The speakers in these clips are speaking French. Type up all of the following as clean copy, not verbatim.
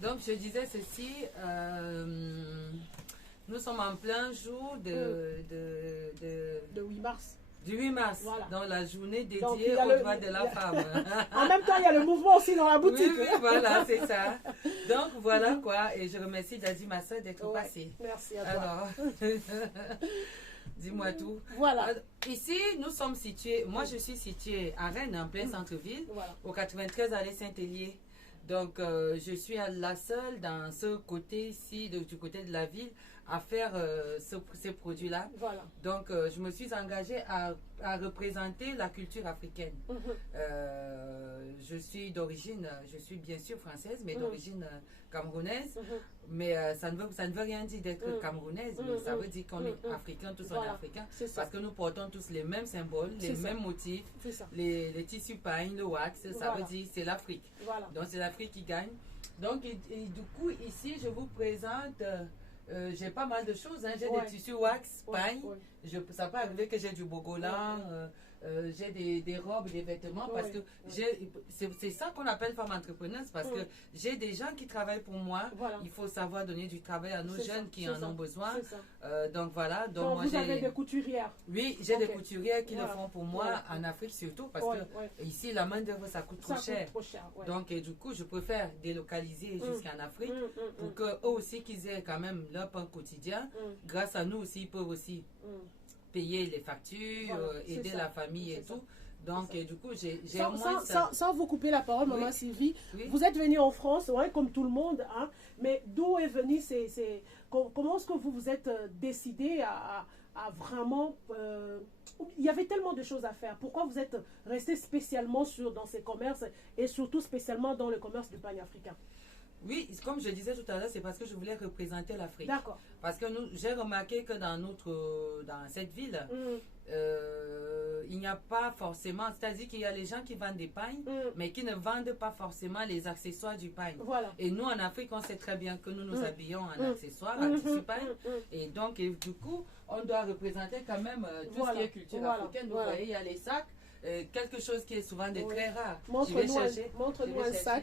Donc, je disais ceci, nous sommes en plein jour de 8 mars. du 8 mars, Voilà. dans la journée Donc, dédiée aux droits de la femme. En même temps, il y a le mouvement aussi dans la boutique. Oui, voilà, c'est ça. Donc, voilà quoi. Et je remercie Daddy, ma soeur, d'être passée. Merci à toi. Alors, dis-moi tout. Voilà. Ici, nous sommes situés, moi je suis située à Rennes, en plein centre-ville, Voilà. au 93 allée Saint-Hélier. Donc, je suis la seule dans ce côté ici, du côté de la ville, à faire ces produits-là. Voilà. Donc, je me suis engagée à représenter la culture africaine. Je suis d'origine, je suis bien sûr française, mais d'origine camerounaise. Mais ça ne veut rien dire d'être camerounaise, mais ça veut dire qu'on est africain, tous on est africains. Parce que nous portons tous les mêmes symboles, les mêmes motifs, les tissus pain, le wax, ça veut dire c'est l'Afrique. Voilà. Donc, c'est l'Afrique qui gagne. Donc, et du coup, ici, je vous présente... j'ai pas mal de choses, hein. J'ai des tissus wax, pain. Ça peut arriver que j'ai du bogolan, j'ai des robes, des vêtements, parce que c'est ça qu'on appelle femme entrepreneuse, parce que j'ai des gens qui travaillent pour moi. Voilà. Il faut savoir donner du travail à nos jeunes qui en ont besoin. Donc voilà. Donc moi, vous avez des couturières? Oui, j'ai des couturières qui le font pour moi, en Afrique surtout, parce que ici, la main d'œuvre, ça coûte trop cher. Donc, et du coup, je préfère délocaliser jusqu'en Afrique pour qu'eux aussi, qu'ils aient quand même leur pain quotidien. Grâce à nous aussi, ils peuvent aussi payer les factures, aider la famille et tout. Donc, du coup, j'ai sans vous couper la parole, maman Sylvie, vous êtes venue en France, comme tout le monde, hein, mais d'où est venu comment est-ce que vous vous êtes décidé à vraiment... il y avait tellement de choses à faire. Pourquoi vous êtes resté spécialement dans ces commerces et surtout spécialement dans le commerce du pain africain? Oui, comme je disais tout à l'heure, c'est parce que je voulais représenter l'Afrique. D'accord. Parce que j'ai remarqué que dans cette ville, il n'y a pas forcément, c'est-à-dire qu'il y a les gens qui vendent des pains, mais qui ne vendent pas forcément les accessoires du pain. Voilà. Et nous, en Afrique, on sait très bien que nous nous habillons en accessoires, en tissu pain. Et donc, du coup, on doit représenter quand même tout ce qui est culture africaine. Vous voyez, il y a les sacs, quelque chose qui est souvent des très rares. Montre-nous un sac.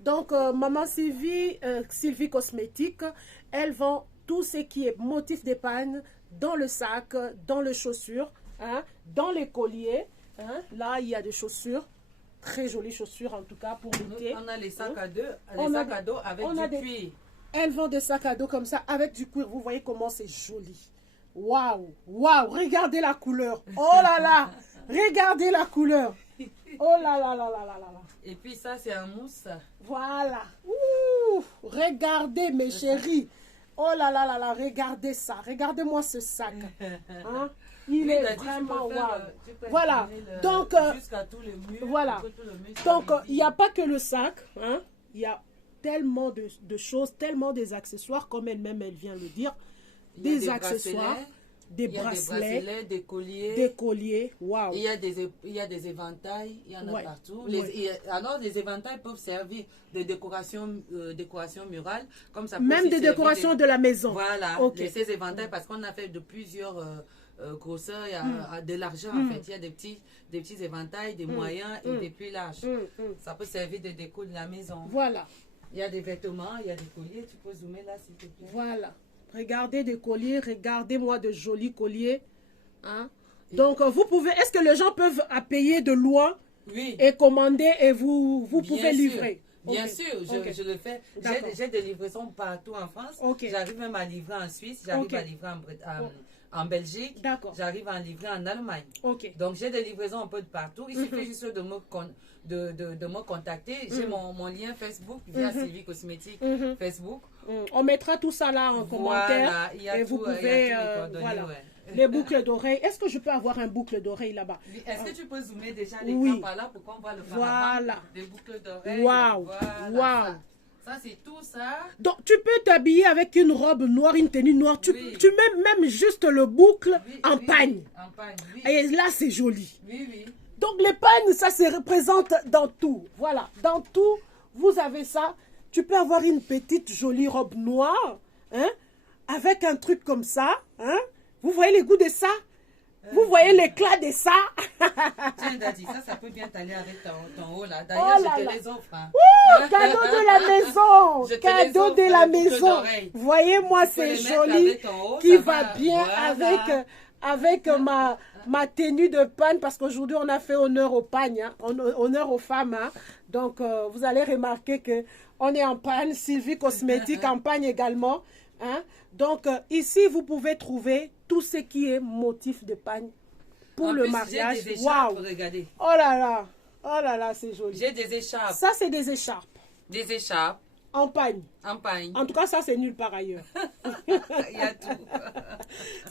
Donc, maman Sylvie Cosmétique, elle vend tout ce qui est motif d'épargne dans le sac, dans les chaussures, hein, dans les colliers. Hein. Là, il y a des chaussures, très jolies chaussures en tout cas pour l'été. On a les sacs à dos, avec du cuir. Elle vend des sacs à dos comme ça avec du cuir. Vous voyez comment c'est joli. Waouh, waouh, regardez la couleur. Oh là là, regardez la couleur. Oh là là là là là là. Et puis ça, c'est un mousse. Voilà. Ouh, regardez mes chéris. Oh là là là là, regardez ça. Regardez-moi ce sac. Hein? Il est vraiment waouh. Voilà. Donc, jusqu'à tous les murs. Voilà. Donc, il n'y a pas que le sac. Hein? Il y a tellement de choses, tellement des accessoires, comme elle-même, elle vient le dire. Des accessoires. Des bracelets, des colliers. Des colliers, waouh. Il y a des éventails, il y en a partout. Alors, les éventails peuvent servir de décoration murale. Comme ça même des décorations de la maison. Voilà, ces éventails, parce qu'on a fait de plusieurs grosseurs, il y a de l'argent en fait. Il y a des petits éventails, des moyens et des plus larges. Ça peut servir de déco de la maison. Voilà. Il y a des vêtements, il y a des colliers. Tu peux zoomer là s'il te plaît. Voilà. Regardez des colliers, regardez-moi de jolis colliers. Hein? Donc, vous pouvez, est-ce que les gens peuvent payer de loin et commander et vous pouvez livrer? Bien sûr, je le fais. J'ai des livraisons partout en France. J'arrive même à livrer en Suisse, j'arrive à livrer en Belgique, j'arrive à en livrer en Allemagne. Donc, j'ai des livraisons un peu de partout. Il suffit juste de me contacter. J'ai mon lien Facebook via Sylvie Cosmétique Facebook. On mettra tout ça là en commentaire. Et vous pouvez, les boucles d'oreilles. Est-ce que je peux avoir un boucle d'oreille là-bas? Est-ce que tu peux zoomer déjà l'écran par là pour qu'on voit le panorama des boucles d'oreilles? Waouh, waouh. Ça, c'est tout ça. Donc, tu peux t'habiller avec une robe noire, une tenue noire. Tu mets même juste le boucle en pagne. En pagne, Et là, c'est joli. Oui. Donc, les pagnes, ça se représente dans tout. Voilà, dans tout, vous avez ça. Tu peux avoir une petite jolie robe noire, hein, avec un truc comme ça. Hein. Vous voyez les goûts de ça? Vous voyez l'éclat de ça? Tiens, Daddy, ça peut bien t'aller avec ton haut là. D'ailleurs, je te les offre. Hein. Cadeau de la maison. Cadeau de la maison. Voyez-moi, c'est joli. Qui va bien avec ma tenue de panne, parce qu'aujourd'hui, on a fait honneur aux pagnes, hein, honneur aux femmes. Hein. Donc, vous allez remarquer que on est en panne. Sylvie Cosmétique en panne également. Hein. Donc, ici, vous pouvez trouver tout ce qui est motif de pagne pour le mariage. Waouh! Regardez. Oh là là, c'est joli. J'ai des écharpes. Ça, c'est des écharpes. Des écharpes. En pagne. En pagne. En tout cas, ça, c'est nulle part ailleurs. Il y a tout.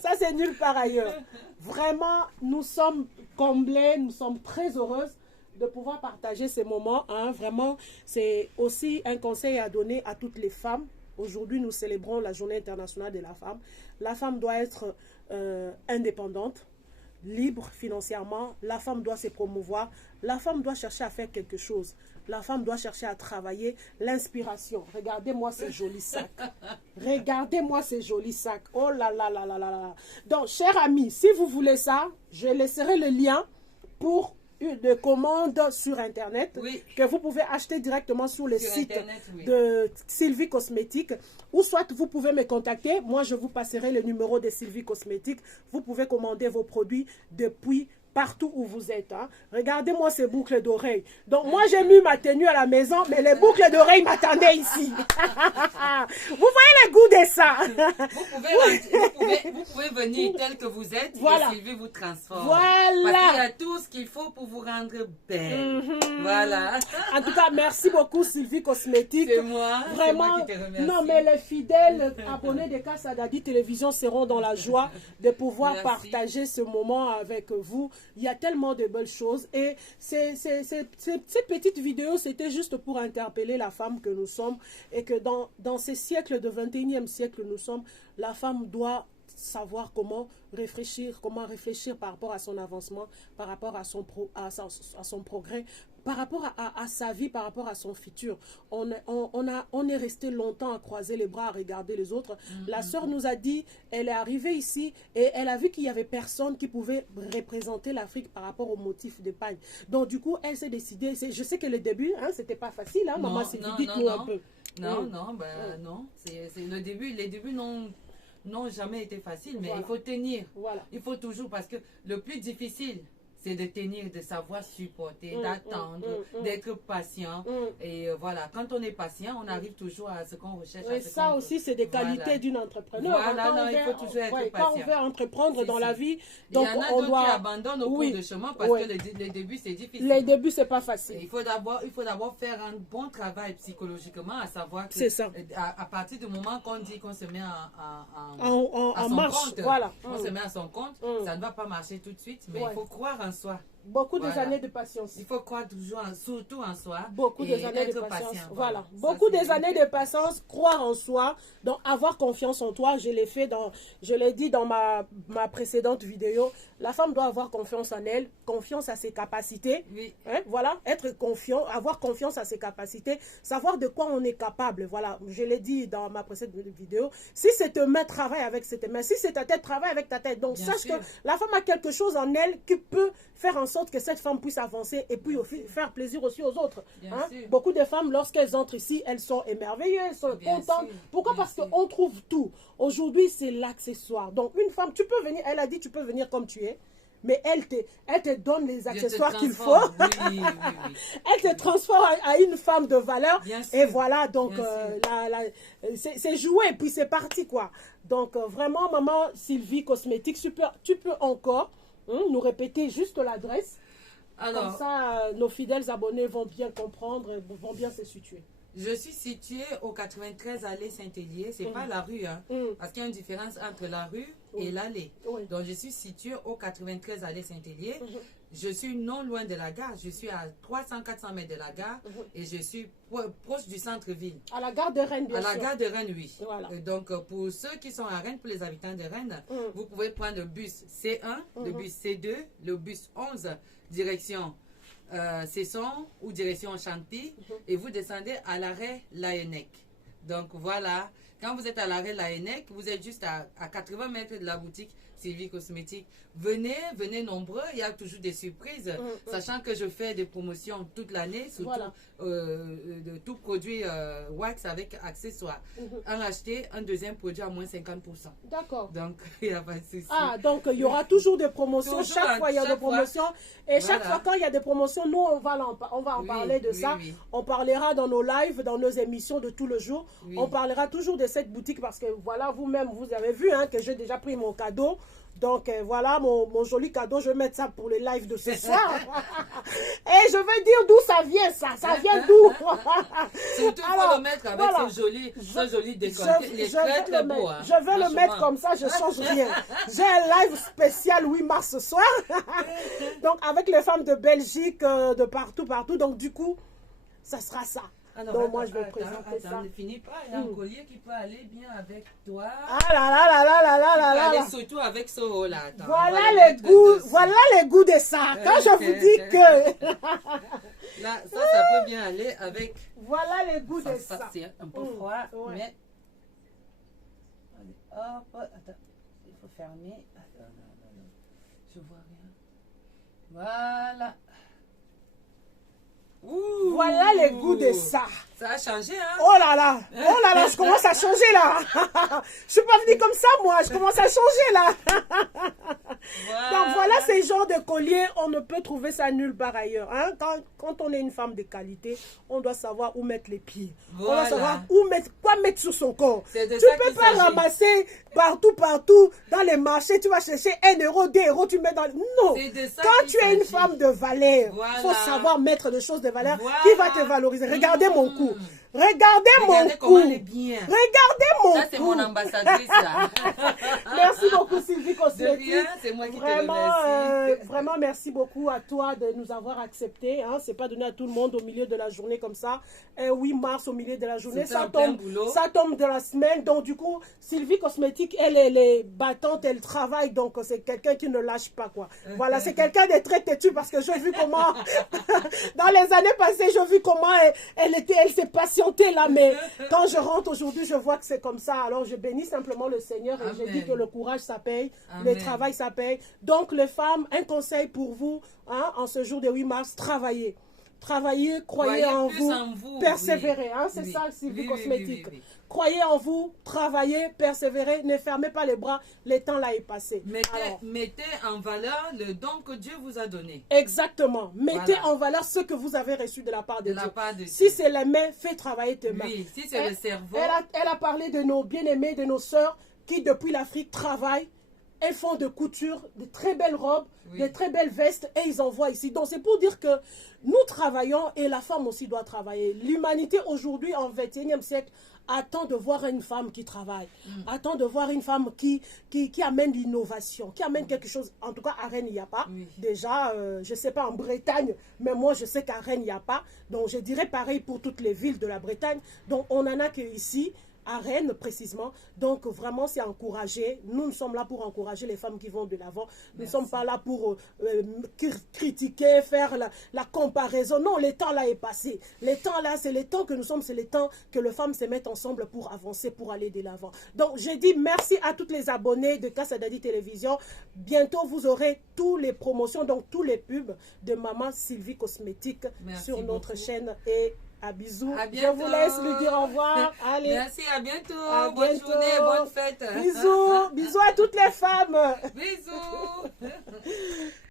Ça, c'est nulle part ailleurs. Vraiment, nous sommes comblés, nous sommes très heureuses de pouvoir partager ces moments. Hein. Vraiment, c'est aussi un conseil à donner à toutes les femmes. Aujourd'hui, nous célébrons la Journée internationale de la femme. La femme doit être indépendante, libre financièrement. La femme doit se promouvoir. La femme doit chercher à faire quelque chose. La femme doit chercher à travailler. L'inspiration. Regardez-moi ces jolis sacs. Regardez-moi ces jolis sacs. Oh là là là là là là. Donc, chers amis, si vous voulez ça, je laisserai le lien pour de commandes sur Internet, oui, que vous pouvez acheter directement sur le site de Sylvie Cosmétique, ou soit vous pouvez me contacter. Moi, je vous passerai le numéro de Sylvie Cosmétique. Vous pouvez commander vos produits depuis partout où vous êtes. Hein. Regardez-moi ces boucles d'oreilles. Donc, moi, j'ai mis ma tenue à la maison, mais les boucles d'oreilles m'attendaient ici. Vous voyez le goût de ça. Vous pouvez venir tel que vous êtes, voilà, et Sylvie vous transforme. Voilà. Parce qu'il y a tout ce qu'il faut pour vous rendre belle. Voilà. En tout cas, merci beaucoup, Sylvie Cosmétique. C'est moi. Vraiment. Moi qui te remercie. Non, mais les fidèles abonnés de Casa Dadi Télévision seront dans la joie de pouvoir partager ce moment avec vous. Il y a tellement de belles choses. Et cette petite vidéo, c'était juste pour interpeller la femme que nous sommes. Et que dans ces siècles de 21e siècle, nous sommes, la femme doit savoir comment réfléchir par rapport à son avancement, par rapport à son progrès, par rapport à sa vie, par rapport à son futur. On est resté longtemps à croiser les bras, à regarder les autres. La sœur nous a dit, elle est arrivée ici et elle a vu qu'il n'y avait personne qui pouvait représenter l'Afrique par rapport au motif de pagne. Donc du coup, elle s'est décidée. Je sais que le début, hein, c'était pas facile, hein, maman, dites-nous un peu. Non. Les débuts n'ont jamais été faciles, mais il faut tenir. Voilà. Il faut toujours, parce que le plus difficile, c'est de tenir, de savoir supporter, d'attendre, d'être patient. Et voilà, quand on est patient, on arrive toujours à ce qu'on recherche. Et ça aussi, c'est des qualités d'une entrepreneur. Voilà, il faut toujours être patient. Quand on veut entreprendre dans la vie, donc il y en a d'autres qui abandonnent au cours de chemin parce que le début, c'est difficile. Les débuts, c'est pas facile. Et il faut d'abord faire un bon travail psychologiquement, à savoir que à partir du moment qu'on dit qu'on se met en marche, voilà. On se met à son compte, ça ne va pas marcher tout de suite, mais il faut croire en soi. Beaucoup des années de patience. Il faut croire toujours, surtout en soi. Beaucoup des années de patience. Voilà. Beaucoup des années de patience, croire en soi, donc avoir confiance en toi. Je l'ai dit dans ma précédente vidéo. La femme doit avoir confiance en elle, confiance à ses capacités. Oui. Hein, voilà, être confiant, avoir confiance à ses capacités, savoir de quoi on est capable. Voilà, je l'ai dit dans ma précédente vidéo. Si c'est tes mains, travaille avec ses mains. Si c'est ta tête, travaille avec ta tête. Donc sache que la femme a quelque chose en elle qui peut faire en sorte que cette femme puisse avancer et puis faire plaisir aussi aux autres. Hein? Beaucoup de femmes, lorsqu'elles entrent ici, elles sont émerveillées, elles sont contentes. Pourquoi? Parce qu'on trouve tout. Aujourd'hui, c'est l'accessoire. Donc, une femme, tu peux venir, elle a dit, tu peux venir comme tu es. Mais elle te donne les accessoires qu'il faut. Oui. Elle te transforme à une femme de valeur. Et voilà, donc c'est joué, puis c'est parti, quoi. Donc, vraiment, maman Sylvie Cosmétique, tu peux encore nous répéter juste l'adresse. Comme ça, nos fidèles abonnés vont bien comprendre, vont bien se situer. Je suis située au 93 allée Saint-Hélier. C'est pas la rue, hein, parce qu'il y a une différence entre la rue et l'allée. Donc, je suis située au 93 allée Saint-Hélier. Je suis non loin de la gare. Je suis à 300-400 mètres de la gare et je suis proche du centre-ville. À la gare de Rennes, bien sûr. À la gare de Rennes, oui. Voilà. Donc, pour ceux qui sont à Rennes, pour les habitants de Rennes, vous pouvez prendre le bus C1, le bus C2, le bus 11, direction Cesson ou direction Champy, et vous descendez à l'arrêt Laennec. Donc, voilà. Quand vous êtes à l'arrêt Laennec, vous êtes juste à 80 mètres de la boutique Sylvie Cosmétique. Venez nombreux, il y a toujours des surprises, sachant que je fais des promotions toute l'année, surtout de tout produit wax avec accessoires. Un acheté, un deuxième produit à moins 50%. D'accord. Donc, il n'y a pas de souci. Ah, donc il y aura toujours des promotions, chaque fois il y a des promotions. Et chaque fois quand il y a des promotions, nous on va en parler de ça. On parlera dans nos lives, dans nos émissions de tout le jour. On parlera toujours de cette boutique parce que voilà, vous-même, vous avez vu que j'ai déjà pris mon cadeau. Donc voilà mon joli cadeau, je vais mettre ça pour les lives de ce soir. Et je vais dire d'où ça vient, ça vient d'où. Surtout pour le mettre avec ce joli décolleté. Il est très très beau. Je vais le mettre comme ça, je ne change rien. J'ai un live spécial 8 mars ce soir. Donc avec les femmes de Belgique, de partout. Donc du coup, ça sera ça. Alors, donc moi je vais présenter ça. Ne finis pas, il y a un collier qui peut aller bien avec toi. Ah là là là là là là là là. Aller surtout avec ce haut là. Voilà les goûts de ça. Quand je vous dis que là, ça peut bien aller avec. Voilà les goûts de ça. C'est un peu froid, mais allez, hop, attends, il faut fermer. Attends, non. Je vois rien. Voilà. Ouh, voilà les goûts de ça. Ça a changé, hein? Oh là là, je commence à changer là. Je suis pas venue comme ça, moi. Je commence à changer là. Donc voilà ces genres de colliers, on ne peut trouver ça nulle part ailleurs. Hein? Quand on est une femme de qualité, on doit savoir où mettre les pieds. On doit savoir quoi mettre sur son corps. Tu ne peux pas ramasser partout dans les marchés. Tu vas chercher 1 euro, 2 euros, tu mets dans... Non. Quand tu es une femme de valeur, il faut savoir mettre des choses de valeur qui va te valoriser. Regardez mon cou. Regardez mon cou. Regardez mon cou. Ça, c'est mon ambassadrice, là. Merci beaucoup, Sylvie Cosmétique. De rien, c'est moi qui te remercie. Vraiment, merci beaucoup à toi de nous avoir acceptés. Hein. C'est pas donné à tout le monde au milieu de la journée comme ça. 8 mars, au milieu de la journée, ça tombe de la semaine. Donc, du coup, Sylvie Cosmétique, elle est battante, elle travaille. Donc, c'est quelqu'un qui ne lâche pas, quoi. Voilà, c'est quelqu'un de très têtu parce que j'ai vu comment, dans les années passées, j'ai vu comment elle s'est patientée là. Mais quand je rentre aujourd'hui, je vois que c'est comme ça. Alors, je bénis simplement le Seigneur et je dis que le courage, ça paye. Le travail, ça paye. Donc, les femmes, un conseil pour vous, en ce jour de 8 mars, travaillez. Travaillez, croyez en vous, persévérez. C'est ça, Sylvie Cosmétique. Croyez en vous, travaillez, persévérez, ne fermez pas les bras, le temps là est passé. Mettez en valeur le don que Dieu vous a donné. Exactement. Mettez en valeur ce que vous avez reçu de la part de Dieu. Si c'est les mains, fais travailler tes mains. Oui, si c'est le cerveau. Elle a parlé de nos bien-aimés, de nos sœurs qui depuis l'Afrique travaillent. Elles font de couture, de très belles robes, de très belles vestes et ils envoient ici. Donc c'est pour dire que nous travaillons et la femme aussi doit travailler. L'humanité aujourd'hui en 21e siècle attend de voir une femme qui travaille, attend de voir une femme qui amène l'innovation, qui amène quelque chose. En tout cas, à Rennes, il n'y a pas. Déjà, je ne sais pas en Bretagne, mais moi, je sais qu'à Rennes, il n'y a pas. Donc, je dirais pareil pour toutes les villes de la Bretagne. Donc, on n'en a qu'ici. À Rennes précisément. Donc vraiment c'est encouragé. Nous sommes là pour encourager les femmes qui vont de l'avant. Nous ne sommes pas là pour critiquer, faire la comparaison. Non, le temps là est passé. Le temps là, c'est le temps que nous sommes, c'est le temps que les femmes se mettent ensemble pour avancer, pour aller de l'avant. Donc je dis merci à toutes les abonnés de Casa Daddy Télévision. Bientôt vous aurez toutes les promotions, donc tous les pubs de Maman Sylvie Cosmétique sur notre chaîne et à bisous. Je vous laisse lui dire au revoir. Allez. Merci, à bientôt. Bonne journée, bonne fête. Bisous. Bisous à toutes les femmes. Bisous.